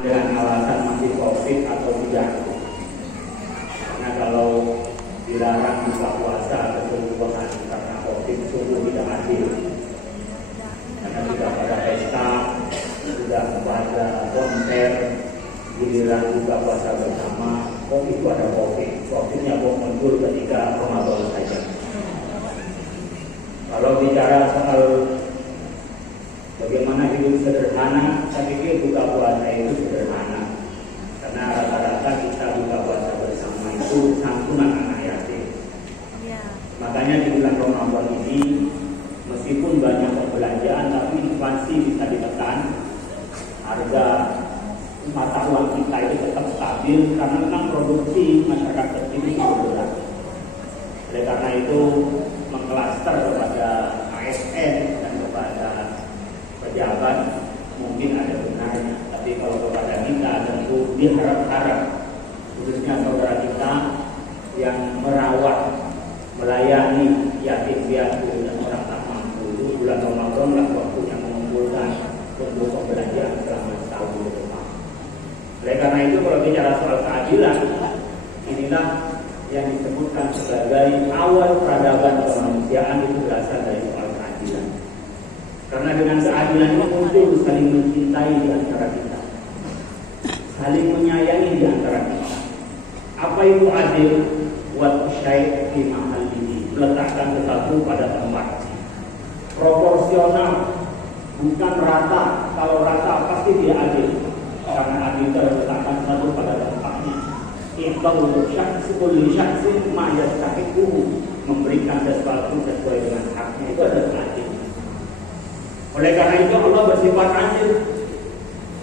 dengan alasan masih COVID atau tidak. Karena kalau dilarang buka puasa keseluruhan karena COVID sungguh tidak adil. Karena sudah pada pesta, sudah pada konser, giliran buka puasa bersama, kok itu ada COVID. COVID-nya kok muncul ketika Ramadan saja. Kalau bicara soal bagaimana hidup sederhana, saya pikir buka puasa itu sederhana. Karena rata-rata kita buka puasa bersama itu santunan anak yatim. Makanya di bulan Ramadan ini, meskipun banyak perbelanjaan, tapi inflasi bisa ditekan. Harga mata uang kita itu tetap stabil karena memang produksi masyarakat kecil itu bergerak. Oleh karena itu, mengklaster kepada ASN dan kepada pejabat mungkin ada benarnya, tapi kalau kepada kita tentu diharap-harap, khususnya saudara kita yang merawat, melayani yatim piatu dan orang tak mampu, itu bulan Ramadan lah waktunya mengumpulkan untuk pembelajaran selama setahun ke depan. Oleh karena itu, kalau bicara soal keadilan, inilah yang disebutkan sebagai awal peradaban kemanusiaan, itu berasal dari soal keadilan. Karena dengan keadilan itu muncul saling mencintai di antara kita, saling menyayangi di antara kita. Apa itu adil? Wat syai' fi mahallihi, meletakkan sesuatu pada tempatnya. Proporsional, bukan rata. Kalau rata pasti dia adil, karena adil itu meletakkan sesuatu pada tempatnya. Iqbal untuk syakhs kulli syakhsin ma yastahiqu, memberikan sesuatu sesuai dengan haknya, itu adalah adil. Oleh karena itu Allah bersifat adil.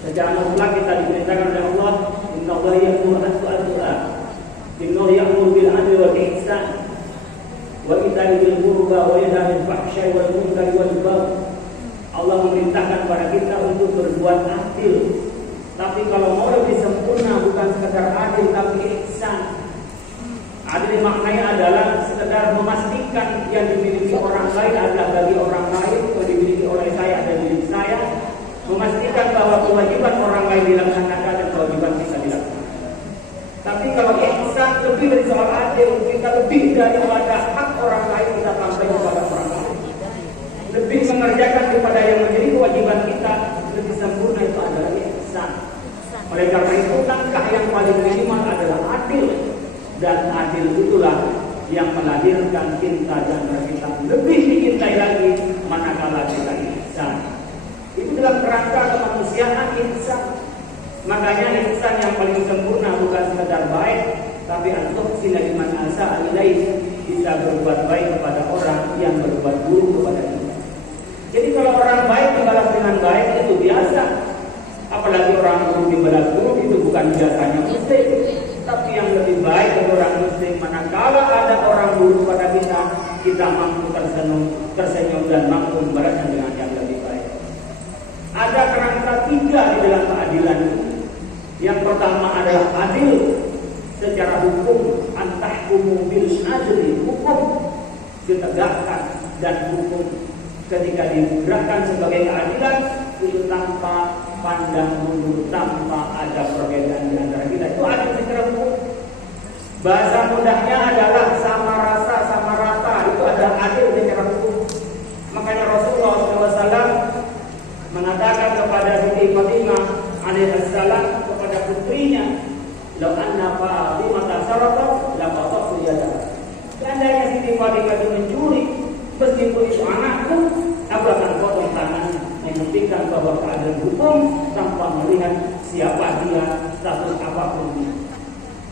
Secara mutlak kita diperintahkan oleh Allah, innallaha ya'muru an tu'addu'a, innahu ya'muru bil 'adli wal ihsan wa ita'i dzil qurba wa yanha 'anil fahsya'i wal munkari wal baghi. Allah memerintahkan kepada kita untuk berbuat adil. Tapi kalau mau lebih sempurna, bukan sekedar adil tapi ihsan. Adil maknanya adalah sekedar memastikan yang dimiliki orang lain adalah bagi orang lain, yang dimiliki oleh saya adalah milik saya. Memastikan bahwa kewajiban orang lain dilaksanakan dan kewajiban kita dilaksanakan. Tapi kalau ihsan lebih dari soal adil, kita lebih daripada hak orang lain kita sampaikan kepada orang lain. Lebih mengerjakan kepada yang menjadi kewajiban kita, lebih sempurna, itu adalah ihsan. Oleh karena itu, langkah yang paling minimal adalah adil. Dan adil itulah yang melahirkan cinta dan kita lebih dicintai lagi manakala kita ihsan. Itu dalam kerangka kemanusiaan ihsan. Makanya ihsan yang paling sempurna bukan sekedar baik, tapi an-tuhsina liman asa'a ilaik, bisa berbuat baik kepada orang yang berbuat buruk kepada kita. Jadi kalau orang baik dibalas dengan baik itu biasa. Apalagi orang buruk dibalas buruk, itu bukan biasanya muslim. Tapi yang lebih baik dari orang muslim, manakala ada orang buruk pada kita, kita mampu tersenyum dan mampu membalasnya dengan yang lebih baik. Ada kerangka 3 di dalam keadilan ini. Yang pertama adalah adil secara hukum, antahkumu bil adli, hukum ditegakkan, dan hukum ketika digerakkan sebagai keadilan itu tanpa pandang bulu, tanpa ada perbedaan di antara kita. Itu adil secara hukum. Bahasa mudahnya adalah sama rasa, sama rata. Itu adalah adil secara hukum. Makanya Rasulullah SAW mengatakan kepada Siti Fatimah alaihissalam, kepada putrinya, "Lau anna Fatimah tasarrafat la qata'tu yadaha." Seandainya Siti Fatimah itu mencuri, meskipun itu anakku, aku akan potong tangannya. Membuktikan bahwa keadilan hukum tanpa melihat siapa dia, status apapun dia.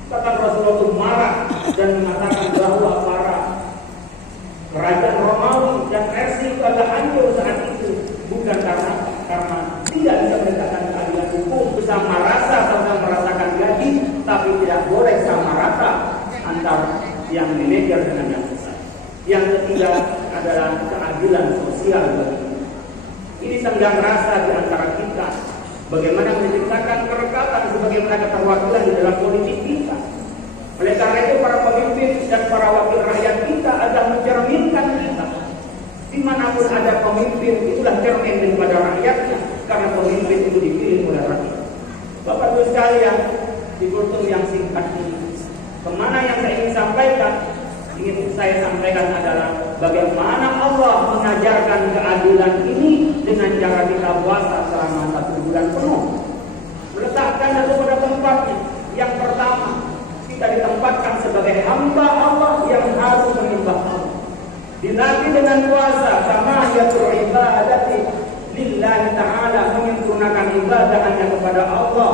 Bahkan Rasulullah itu marah dan mengatakan bahwa para kerajaan Romawi dan Persia itu adalah hancur saat itu, bukan karena tidak bisa menegakkan keadilan hukum bersama rasa sama merasakan gaji, tapi tidak boleh sama rata antara yang manajer dengan yang besar. Yang ketiga adalah keadilan sosial bagi kita. Ini senggang rasa di antara kita. Bagaimana menciptakan kerekatan sebagaimana keterwakilan di dalam politik kita. Oleh karena itu para pemimpin dan para wakil rakyat kita adalah mencerminkan kita. Dimanapun ada pemimpin, itulah cermin daripada rakyatnya. Karena pemimpin itu dipilih oleh rakyat. Bapak sekalian, di kultum yang singkat ini, kemana yang saya ingin sampaikan? Ingin saya sampaikan adalah bagaimana Allah mengajarkan keadilan ini dengan cara kita puasa selama 1 bulan penuh. Meletakkan itu pada tempatnya. Yang pertama, kita ditempatkan sebagai hamba Allah yang harus menyembah Allah. Dilatih dengan puasa sama yatul ibadati lillahi ta'ala, menyempurnakan ibadah hanya kepada Allah.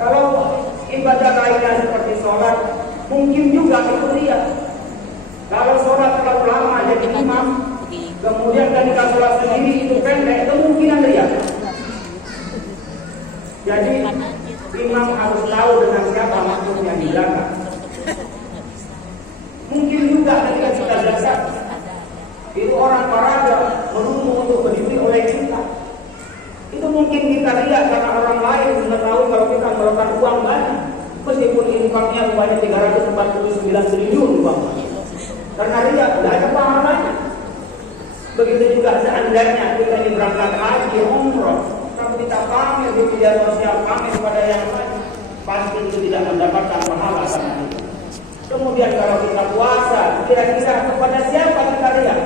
Kalau ibadah lainnya seperti sholat, mungkin juga itu riya. Kalau sholat terlalu lama jadi imam, kemudian ketika sholat sendiri itu pendek, itu kemungkinan riya. Jadi imam harus tahu dengan siapa makmum yang di belakang. Mungkin juga ketika kita zakat, itu orang parada menunggu untuk berdiri oleh kita. Itu mungkin kita lihat karena orang lain mengetahui kalau kita meletakkan uang banyak, meskipun infaknya uangnya 349 triliun uang. Karena dia tidak ada pahalanya. Begitu juga seandainya kita ini berangkat haji, umroh, kalau kita pamer di media sosial, pamer pada yang lain, pasti itu tidak mendapatkan pahala karena itu. Kemudian kalau kita puasa, kira-kira kepada siapa kita lihat?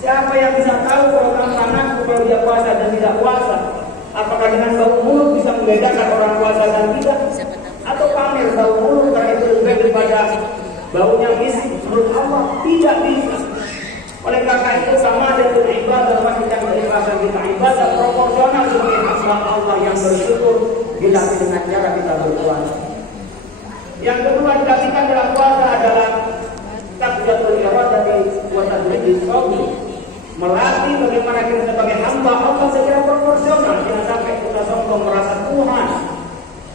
Siapa yang bisa tahu kalau tanganku kalau dia puasa dan tidak puasa? Apakah dengan bau mulut bisa membedakan orang puasa dan tidak? Atau pamer bau mulut karena itu lebih daripada baunya miskin? Menurut Allah tidak bisa. Oleh karena itu sama dengan ibadah, kita beribadah, kita ibadah proporsional sebagai hamba Allah yang bersyukur dilatih dengan cara kita berpuasa. Yang kedua dilatihkan dalam puasa adalah takbiratul iradati wa tadrijis shaum. Melatih bagaimana kita sebagai hamba Allah secara proporsional, jangan sampai kita sombong merasa Tuhan.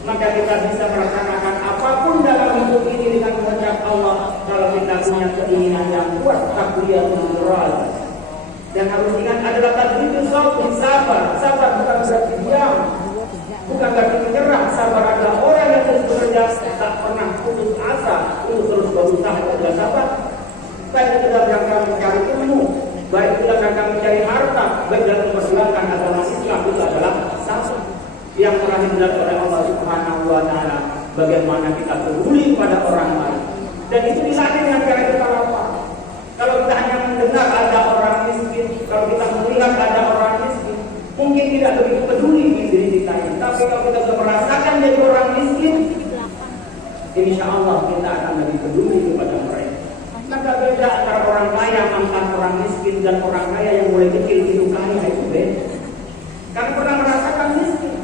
Maka kita bisa melaksanakan apapun dalam hidup ini dengan mengucap Allah. Kalau kita punya keinginan yang kuat, takbiratul iradati. Dan harus ingat adalah tadrijis shaum, sabar. Sabar bukan berarti diam, bukan berarti menyerah. Sabar adalah orang yang terus bekerja, tak pernah putus asa untuk terus berusaha. Adalah sabar. Baik kita berangkat mencari ilmu, baik kita berangkat mencari harta, baik dalam memperjuangkan agama Islam, itu adalah sabar. Yang pernah dijelaskan oleh Allah Subhanahu wa Ta'ala, bagaimana kita peduli pada orang lain. Dan itu dilatih dengan cara kita lapar. Kalau kita hanya mendengar ada orang miskin, kalau kita melihat ada orang miskin, mungkin tidak begitu peduli dengan diri kita. Tapi kalau kita sudah merasakan jadi orang miskin, insya Allah kita akan lebih peduli kepada mereka. Maka beda antara orang kaya mantan orang miskin dan orang kaya yang mulai kecil itu kaya, itu beda. Karena pernah merasakan miskin.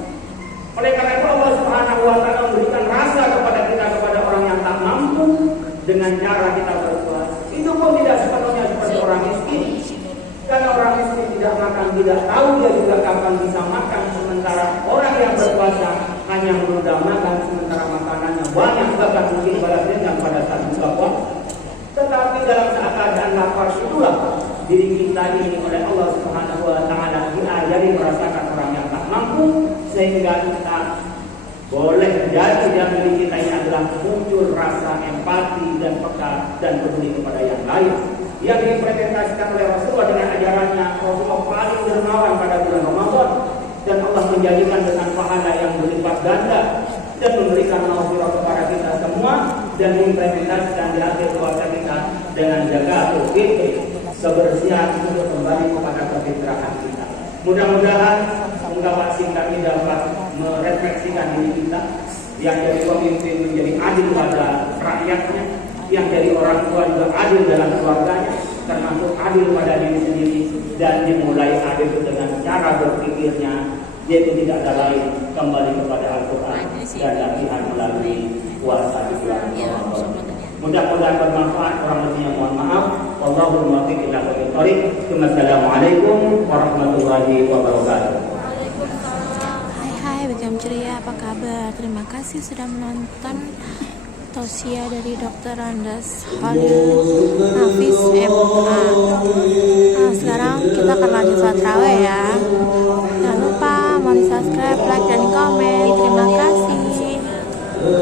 Oleh karena itu Allah Subhanahu wa Ta'ala memberikan rasa kepada kita, kepada orang yang tak mampu dengan cara kita berpuasa. Itu pun tidak sepenuhnya seperti orang miskin. Karena orang miskin tidak makan, tidak tahu dia juga kapan bisa makan. Sementara orang yang berpuasa hanya menunda makan, sementara makanannya banyak, bahkan mungkin balas dendam pada saat buka puasa. Tetapi dalam saat keadaan lapar itulah diri kita ini oleh Allah Subhanahu wa Ta'ala diajari merasakan orang yang tak mampu, sehingga kita boleh jadi dalam diri kita ini adalah muncul rasa empati dan peka dan peduli kepada yang lain. Yang diimplementasikan oleh Rasulullah dengan ajarannya, Rasulullah paling dermawan pada bulan Ramadan, dan Allah menjadikan dengan pahala yang berlipat ganda dan memberikan maghfirah kepada kita semua, dan mengimplementasikan di akhir puasa kita dengan zakatul fitri, kebersihan untuk kembali kepada kefitrahan kita. Mudah-mudahan ungkapan singkat ini dapat merefleksikan diri kita, yang jadi pemimpin menjadi adil pada rakyatnya, yang jadi orang tua juga adil dalam keluarganya, termasuk adil pada diri sendiri, dan dimulai adil dengan cara berpikirnya, yaitu tidak ada lain kembali kepada Al-Quran dan latihan melalui puasa di bulan Ramadan. Mudah-mudahan bermanfaat. Kurang lebihnya mohon maaf. Wallahul muwaffiq ila aqwamit thoriq. Wassalamualaikum warahmatullahi wabarakatuh. Hai Begam Ceria, apa kabar? Terima kasih sudah menonton tausiah dari Dr. Andes Khalil Hafiz MA. Nah, sekarang kita akan lanjut sholat raweh ya. Jangan lupa mau di subscribe, like, dan komen. Terima kasih.